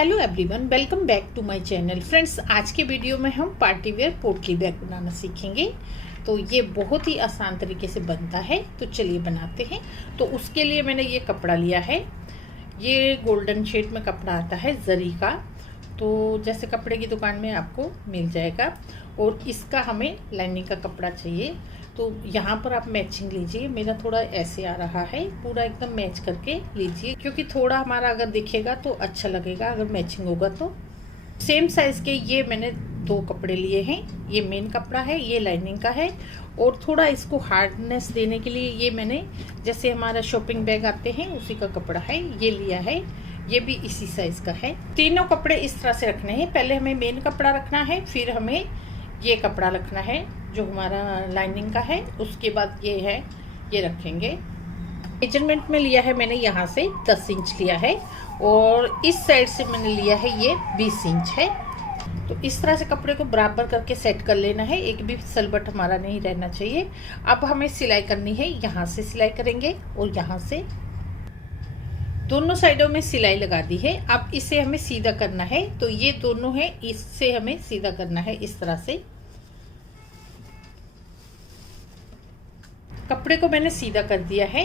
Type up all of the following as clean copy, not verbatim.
Hello everyone, welcome back to my channel. Friends, आज के video में हम पार्टी वेयर पोटली बैग बनाना सीखेंगे। तो ये बहुत ही आसान तरीके से बनता है, तो चलिए बनाते हैं। तो उसके लिए मैंने ये कपड़ा लिया है। ये गोल्डन शेड में कपड़ा आता है जरी का, तो जैसे कपड़े की दुकान में आपको मिल जाएगा। और इसका हमें लाइनिंग का कपड़ा चाहिए, तो यहाँ पर आप मैचिंग लीजिए। मेरा थोड़ा ऐसे आ रहा है, पूरा एकदम मैच करके लीजिए, क्योंकि थोड़ा हमारा अगर दिखेगा तो अच्छा लगेगा अगर मैचिंग होगा तो। सेम साइज के ये मैंने 2 कपड़े लिए हैं। ये मेन कपड़ा है, ये लाइनिंग का है। और थोड़ा इसको हार्डनेस देने के लिए ये मैंने, जैसे हमारा शॉपिंग बैग आते हैं उसी का कपड़ा है, ये लिया है। ये भी इसी साइज का है। तीनों कपड़े इस तरह से रखने हैं। पहले हमें मेन कपड़ा रखना है, फिर हमें ये कपड़ा रखना है जो हमारा लाइनिंग का है, उसके बाद ये है, ये रखेंगे। मेजरमेंट में लिया है मैंने यहाँ से 10 इंच लिया है, और इस साइड से मैंने लिया है ये 20 इंच है। तो इस तरह से कपड़े को बराबर करके सेट कर लेना है, एक भी सलबट हमारा नहीं रहना चाहिए। अब हमें सिलाई करनी है, यहाँ से सिलाई करेंगे और यहाँ से दोनों साइडों में सिलाई लगा दी है। अब इसे हमें सीधा करना है, तो ये दोनों है, इससे हमें सीधा करना है इस तरह से। कपड़े को मैंने सीधा कर दिया है।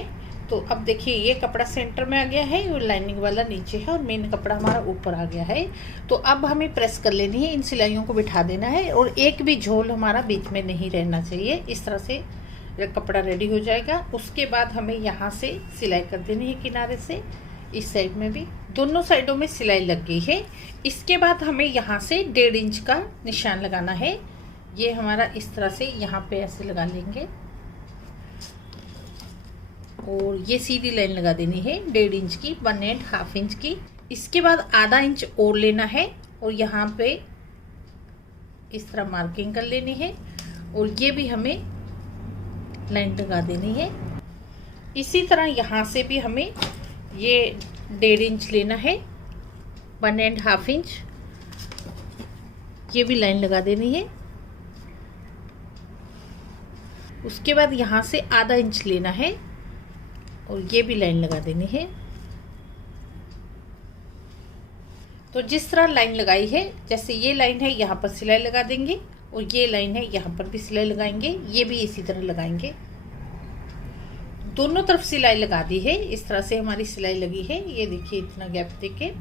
तो अब देखिए, ये कपड़ा सेंटर में आ गया है और लाइनिंग वाला नीचे है और मेन कपड़ा हमारा ऊपर आ गया है। तो अब हमें प्रेस कर लेनी है, इन सिलाइयों को बिठा देना है, और एक भी झोल हमारा बीच में नहीं रहना चाहिए। इस तरह से कपड़ा रेडी हो जाएगा। उसके बाद हमें यहाँ से सिलाई कर देनी है किनारे से, इस साइड में भी दोनों साइडों में सिलाई लग गई है। इसके बाद हमें यहाँ से 1.5 इंच का निशान लगाना है। ये हमारा इस तरह से यहाँ पे ऐसे लगा लेंगे, और ये सीधी लाइन लगा देनी है 1.5 इंच की, 1.5 इंच की। इसके बाद आधा इंच और लेना है, और यहाँ पे इस तरह मार्किंग कर लेनी है, और ये भी हमें लाइन लगा देनी है। इसी तरह यहाँ से भी हमें ये 1.5 इंच लेना है, 1.5 इंच, ये भी लाइन लगा देनी है। उसके बाद यहाँ से आधा इंच लेना है, और ये भी लाइन लगा देनी है। तो जिस तरह लाइन लगाई है, जैसे ये लाइन है यहाँ पर सिलाई लगा देंगे, और ये लाइन है यहाँ पर भी सिलाई लगाएंगे, ये भी इसी तरह लगाएंगे। दोनों तरफ सिलाई लगा दी है, इस तरह से हमारी सिलाई लगी है। ये देखिए, इतना गैप देके।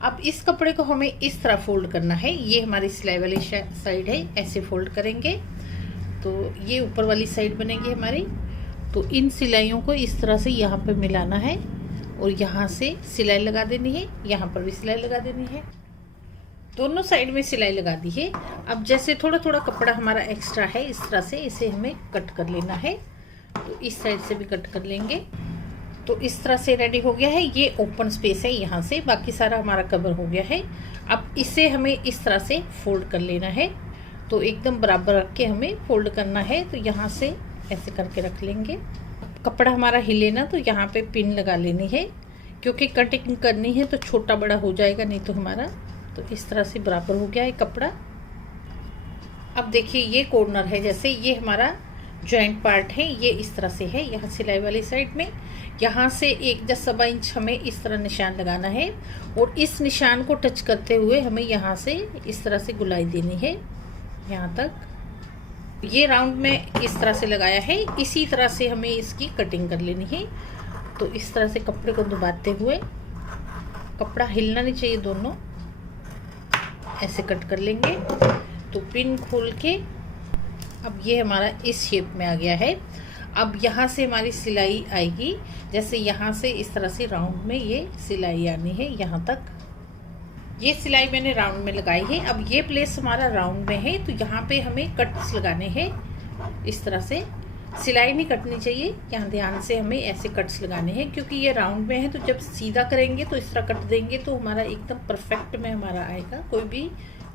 अब इस कपड़े को हमें इस तरह फोल्ड करना है। ये हमारी सिलाई वाली साइड है, ऐसे फोल्ड करेंगे तो ये ऊपर वाली साइड बनेगी हमारी। तो इन सिलाइयों को इस तरह से यहाँ पे मिलाना है, और यहाँ से सिलाई लगा देनी है, यहाँ पर भी सिलाई लगा देनी है। दोनों साइड में सिलाई लगा दी है। अब जैसे थोड़ा थोड़ा कपड़ा हमारा एक्स्ट्रा है, इस तरह से इसे हमें कट कर लेना है। तो इस साइड से भी कट कर लेंगे। तो इस तरह से रेडी हो गया है। ये ओपन स्पेस है, यहाँ से बाकी सारा हमारा कवर हो गया है। अब इसे हमें इस तरह से फोल्ड कर लेना है। तो एकदम बराबर रख के हमें फोल्ड करना है। तो यहाँ से ऐसे करके रख लेंगे। कपड़ा हमारा हिले ना, तो यहाँ पे पिन लगा लेनी है, क्योंकि कटिंग करनी है तो छोटा बड़ा हो जाएगा नहीं तो हमारा। तो इस तरह से बराबर हो गया है कपड़ा। अब देखिए, ये कॉर्नर है, जैसे ये हमारा जॉइंट पार्ट है, ये इस तरह से है, यहाँ सिलाई वाली साइड में। यहाँ से 1.10 इंच हमें इस तरह निशान लगाना है, और इस निशान को टच करते हुए हमें यहाँ से इस तरह से गुलाई देनी है यहाँ तक। ये राउंड में इस तरह से लगाया है, इसी तरह से हमें इसकी कटिंग कर लेनी है। तो इस तरह से कपड़े को दबाते हुए, कपड़ा हिलना नहीं चाहिए, दोनों ऐसे कट कर लेंगे। तो पिन खोल के अब ये हमारा इस शेप में आ गया है। अब यहाँ से हमारी सिलाई आएगी, जैसे यहाँ से इस तरह से राउंड में ये सिलाई आनी है यहाँ तक। ये सिलाई मैंने राउंड में लगाई है। अब ये प्लेस हमारा राउंड में है, तो यहाँ पे हमें कट्स लगाने हैं। इस तरह से सिलाई नहीं कटनी चाहिए, यहाँ ध्यान से हमें ऐसे कट्स लगाने हैं, क्योंकि ये राउंड में है। तो जब सीधा करेंगे तो इस तरह कट देंगे, तो हमारा एकदम परफेक्ट में हमारा आएगा, कोई भी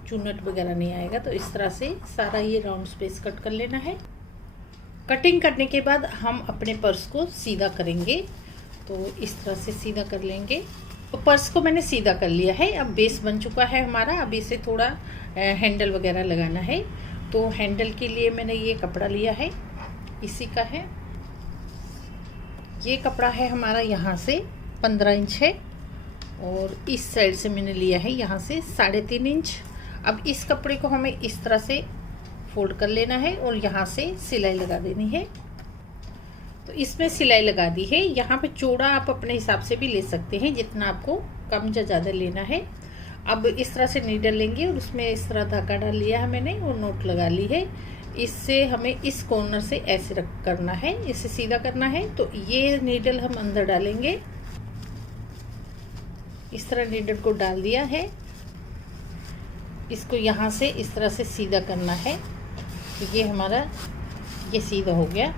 चूनट वगैरह नहीं आएगा। तो इस तरह से सारा ये राउंड स्पेस कट कर लेना है। कटिंग करने के बाद हम अपने पर्स को सीधा करेंगे। तो इस तरह से सीधा कर लेंगे। तो पर्स को मैंने सीधा कर लिया है। अब बेस बन चुका है हमारा। अब इसे थोड़ा हैंडल वगैरह लगाना है। तो हैंडल के लिए मैंने ये कपड़ा लिया है, इसी का है। ये कपड़ा है हमारा यहाँ से 15 इंच है, और इस साइड से मैंने लिया है यहाँ से 3.5 इंच। अब इस कपड़े को हमें इस तरह से फोल्ड कर लेना है और यहाँ से सिलाई लगा देनी है। तो इसमें सिलाई लगा दी है। यहाँ पे चौड़ा आप अपने हिसाब से भी ले सकते हैं, जितना आपको कम या ज़्यादा लेना है। अब इस तरह से नीडल लेंगे और उसमें इस तरह धागा डाल लिया है मैंने और नोट लगा ली है। इससे हमें इस कॉर्नर से ऐसे रख करना है, इसे सीधा करना है। तो ये नीडल हम अंदर डालेंगे, इस तरह नीडल को डाल दिया है। इसको यहाँ से इस तरह से सीधा करना है। तो ये हमारा ये सीधा हो गया।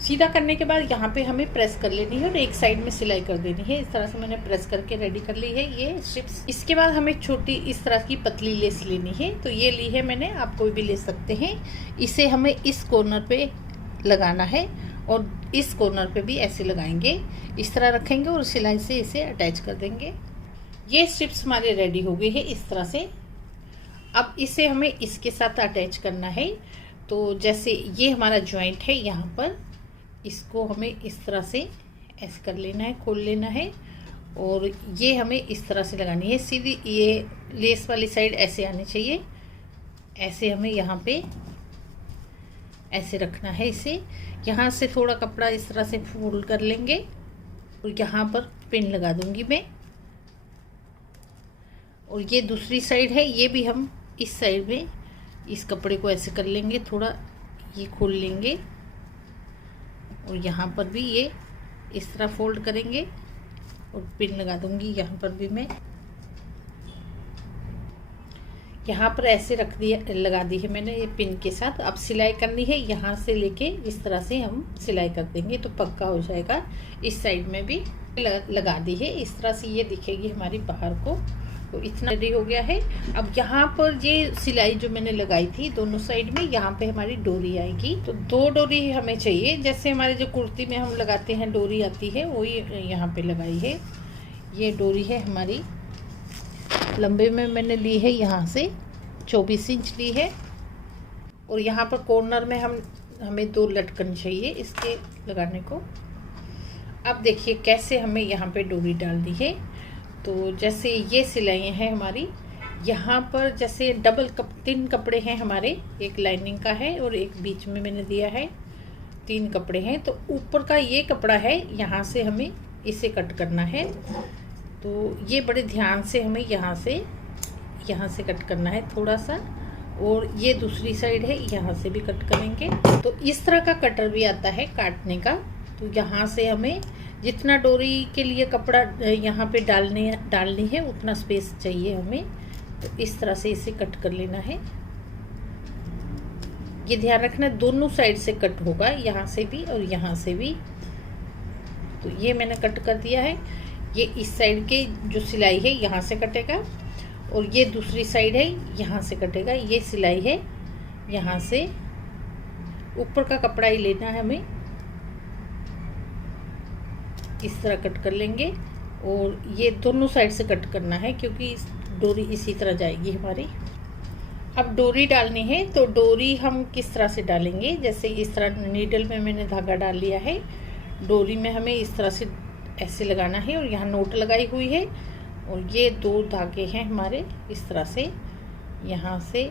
सीधा करने के बाद यहाँ पे हमें प्रेस कर लेनी है और एक साइड में सिलाई कर देनी है। इस तरह से मैंने प्रेस करके रेडी कर ली है ये स्ट्रिप्स। इसके बाद हमें छोटी इस तरह की पतली लेस लेनी है। तो ये ली है मैंने, आप कोई भी ले सकते हैं। इसे हमें इस कॉर्नर पे लगाना है और इस कॉर्नर पे भी ऐसे लगाएंगे, इस तरह रखेंगे और सिलाई से इसे अटैच कर देंगे। ये स्ट्रिप्स हमारे रेडी हो गई है इस तरह से। अब इसे हमें इसके साथ अटैच करना है। तो जैसे ये हमारा जॉइंट है, यहाँ पर इसको हमें इस तरह से ऐसे कर लेना है, खोल लेना है और ये हमें इस तरह से लगानी है। सीधी ये लेस वाली साइड ऐसे आनी चाहिए। ऐसे हमें यहाँ पे ऐसे रखना है इसे। यहाँ से थोड़ा कपड़ा इस तरह से फोल्ड कर लेंगे और यहाँ पर पिन लगा दूंगी मैं। और ये दूसरी साइड है, ये भी हम इस साइड में इस कपड़े को ऐसे कर लेंगे, थोड़ा ये खोल लेंगे और यहाँ पर भी ये इस तरह फोल्ड करेंगे और पिन लगा दूंगी। यहाँ पर भी मैं यहाँ पर ऐसे रख दिया, लगा दी है मैंने ये पिन के साथ। अब सिलाई करनी है, यहाँ से लेके इस तरह से हम सिलाई कर देंगे तो पक्का हो जाएगा। इस साइड में भी लगा दी है, इस तरह से ये दिखेगी हमारी बाहर को। तो इतना रेडी हो गया है। अब यहाँ पर ये सिलाई जो मैंने लगाई थी दोनों साइड में, यहाँ पे हमारी डोरी आएगी। तो 2 डोरी हमें चाहिए, जैसे हमारे जो कुर्ती में हम लगाते हैं डोरी आती है, वही यहाँ पे लगाई है। ये डोरी है हमारी, लंबे में मैंने ली है यहाँ से 24 इंच ली है। और यहाँ पर कॉर्नर में हमें 2 लटकन चाहिए इसके लगाने को। अब देखिए कैसे हमें यहाँ पे डोरी डाल दी है। तो जैसे ये सिलाई है हमारी, यहाँ पर जैसे 3 कपड़े हैं हमारे, एक लाइनिंग का है और एक बीच में मैंने दिया है, 3 कपड़े हैं। तो ऊपर का ये कपड़ा है, यहाँ से हमें इसे कट करना है। तो ये बड़े ध्यान से हमें यहाँ से कट करना है थोड़ा सा। और ये दूसरी साइड है, यहाँ से भी कट करेंगे। तो इस तरह का कटर भी आता है काटने का। तो यहाँ से हमें जितना डोरी के लिए कपड़ा यहाँ पे डालनी है उतना स्पेस चाहिए हमें। तो इस तरह से इसे कट कर लेना है। ये ध्यान रखना दोनों साइड से कट होगा, यहाँ से भी और यहाँ से भी। तो ये मैंने कट कर दिया है। ये इस साइड के जो सिलाई है यहाँ से कटेगा और ये दूसरी साइड है यहाँ से कटेगा। ये सिलाई है, यहाँ से ऊपर का कपड़ा ही लेना है हमें, इस तरह कट कर लेंगे। और ये दोनों साइड से कट करना है क्योंकि डोरी इसी तरह जाएगी हमारी। अब डोरी डालनी है, तो डोरी हम किस तरह से डालेंगे, जैसे इस तरह नीडल में मैंने धागा डाल लिया है। डोरी में हमें इस तरह से ऐसे लगाना है और यहाँ नोट लगाई हुई है और ये 2 धागे हैं हमारे, इस तरह से यहाँ से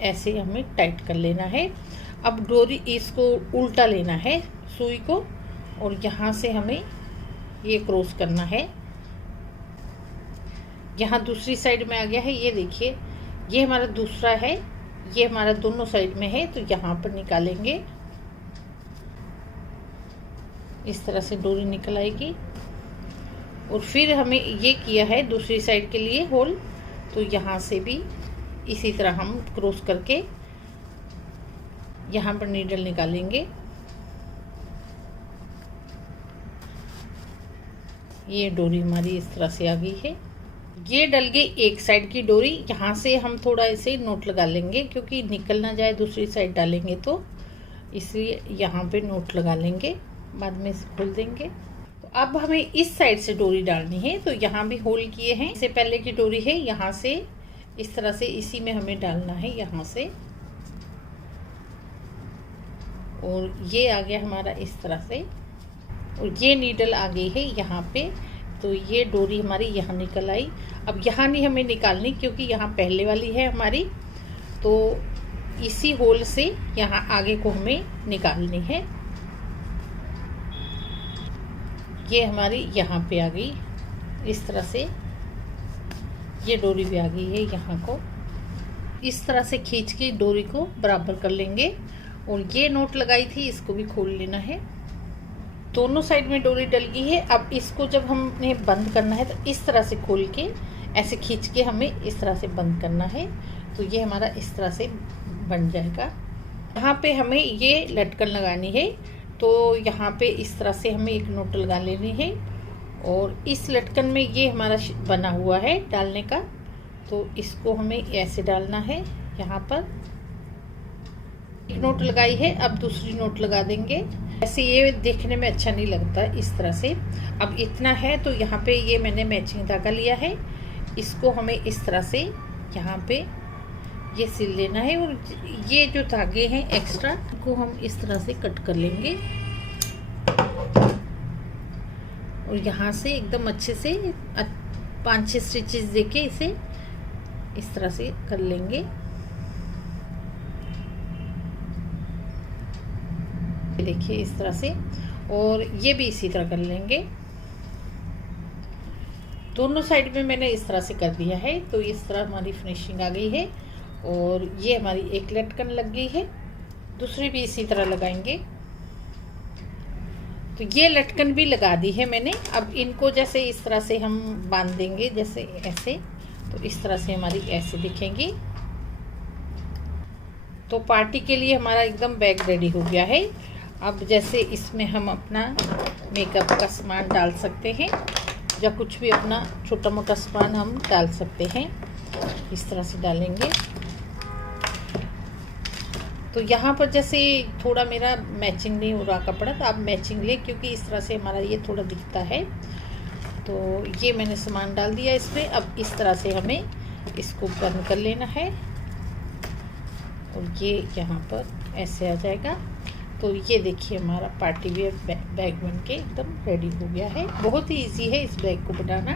ऐसे हमें टाइट कर लेना है। अब डोरी इसको उल्टा लेना है सुई को और यहाँ से हमें ये क्रॉस करना है। यहाँ दूसरी साइड में आ गया है, ये देखिए ये हमारा दूसरा है, ये हमारा दोनों साइड में है। तो यहाँ पर निकालेंगे, इस तरह से डोरी निकल आएगी। और फिर हमें ये किया है दूसरी साइड के लिए होल, तो यहाँ से भी इसी तरह हम क्रॉस करके यहाँ पर नीडल निकालेंगे। ये डोरी हमारी इस तरह से आ गई है। ये डल गई एक साइड की डोरी। यहाँ से हम थोड़ा ऐसे नोट लगा लेंगे क्योंकि निकल ना जाए दूसरी साइड डालेंगे तो, इसलिए यहाँ पे नोट लगा लेंगे, बाद में इसे खोल देंगे। तो अब हमें इस साइड से डोरी डालनी है, तो यहाँ भी होल किए हैं। इससे पहले की डोरी है, यहाँ से इस तरह से इसी में हमें डालना है यहाँ से। और ये आ गया हमारा इस तरह से। और ये नीडल आ गई है यहाँ पे। तो ये डोरी हमारी यहाँ निकल आई। अब यहाँ नहीं हमें निकालनी क्योंकि यहाँ पहले वाली है हमारी, तो इसी होल से यहाँ आगे को हमें निकालनी है। ये हमारी यहाँ पे आ गई, इस तरह से ये डोरी भी आ गई है। यहाँ को इस तरह से खींच के डोरी को बराबर कर लेंगे और ये नोट लगाई थी इसको भी खोल लेना है। दोनों साइड में डोरी डल गई है। अब इसको जब हमने बंद करना है तो इस तरह से खोल के ऐसे खींच के हमें इस तरह से बंद करना है, तो ये हमारा इस तरह से बन जाएगा। यहाँ पे हमें ये लटकन लगानी है, तो यहाँ पे इस तरह से हमें एक नोट लगा लेनी है और इस लटकन में ये हमारा बना हुआ है डालने का, तो इसको हमें ऐसे डालना है। यहाँ पर एक नोट लगाई है, अब दूसरी नोट लगा देंगे। ऐसे ये देखने में अच्छा नहीं लगता इस तरह से। अब इतना है तो यहाँ पे ये मैंने मैचिंग धागा लिया है, इसको हमें इस तरह से यहाँ पे ये सिल लेना है और ये जो धागे हैं एक्स्ट्रा को हम इस तरह से कट कर लेंगे और यहाँ से एकदम अच्छे से 5-6 स्टिचेस देके इसे इस तरह से कर लेंगे। देखिए इस तरह से, और ये भी इसी तरह कर लेंगे। दोनों साइड में मैंने इस तरह से कर दिया है, तो इस तरह हमारी फिनिशिंग आ गई है और ये हमारी एक लटकन लग गई है, दूसरी भी इसी तरह लगाएंगे। तो ये लटकन भी लगा दी है मैंने। अब इनको जैसे इस तरह से हम बांध देंगे, जैसे ऐसे, तो इस तरह से हमारी ऐसे दिखेंगी। तो पार्टी के लिए हमारा एकदम बैग रेडी हो गया है। अब जैसे इसमें हम अपना मेकअप का सामान डाल सकते हैं या कुछ भी अपना छोटा मोटा सामान हम डाल सकते हैं, इस तरह से डालेंगे। तो यहाँ पर जैसे थोड़ा मेरा मैचिंग नहीं हो रहा कपड़ा, तो आप मैचिंग ले, क्योंकि इस तरह से हमारा ये थोड़ा दिखता है। तो ये मैंने सामान डाल दिया इसमें। अब इस तरह से हमें इसको बंद कर लेना है और ये यहाँ पर ऐसे आ जाएगा। तो ये देखिए हमारा पार्टी वेयर बैग बन के एकदम रेडी हो गया है। बहुत ही इजी है इस बैग को बनाना।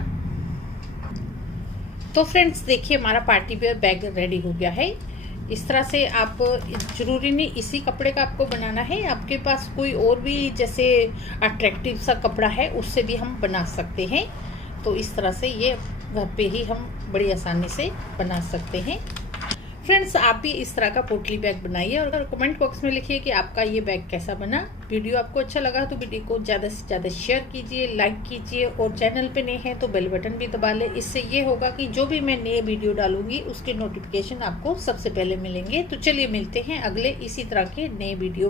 तो फ्रेंड्स देखिए हमारा पार्टी वेयर बैग रेडी हो गया है। इस तरह से आप, जरूरी नहीं इसी कपड़े का आपको बनाना है, आपके पास कोई और भी जैसे अट्रैक्टिव सा कपड़ा है उससे भी हम बना सकते हैं। तो इस तरह से ये घर पे ही हम बड़ी आसानी से बना सकते हैं। फ्रेंड्स आप भी इस तरह का पोटली बैग बनाइए और कमेंट बॉक्स में लिखिए कि आपका ये बैग कैसा बना। वीडियो आपको अच्छा लगा तो वीडियो को ज़्यादा से ज़्यादा शेयर कीजिए, लाइक कीजिए और चैनल पे नए हैं तो बेल बटन भी दबा लें। इससे ये होगा कि जो भी मैं नए वीडियो डालूंगी उसके नोटिफिकेशन आपको सबसे पहले मिलेंगे। तो चलिए मिलते हैं अगले इसी तरह के नए वीडियो।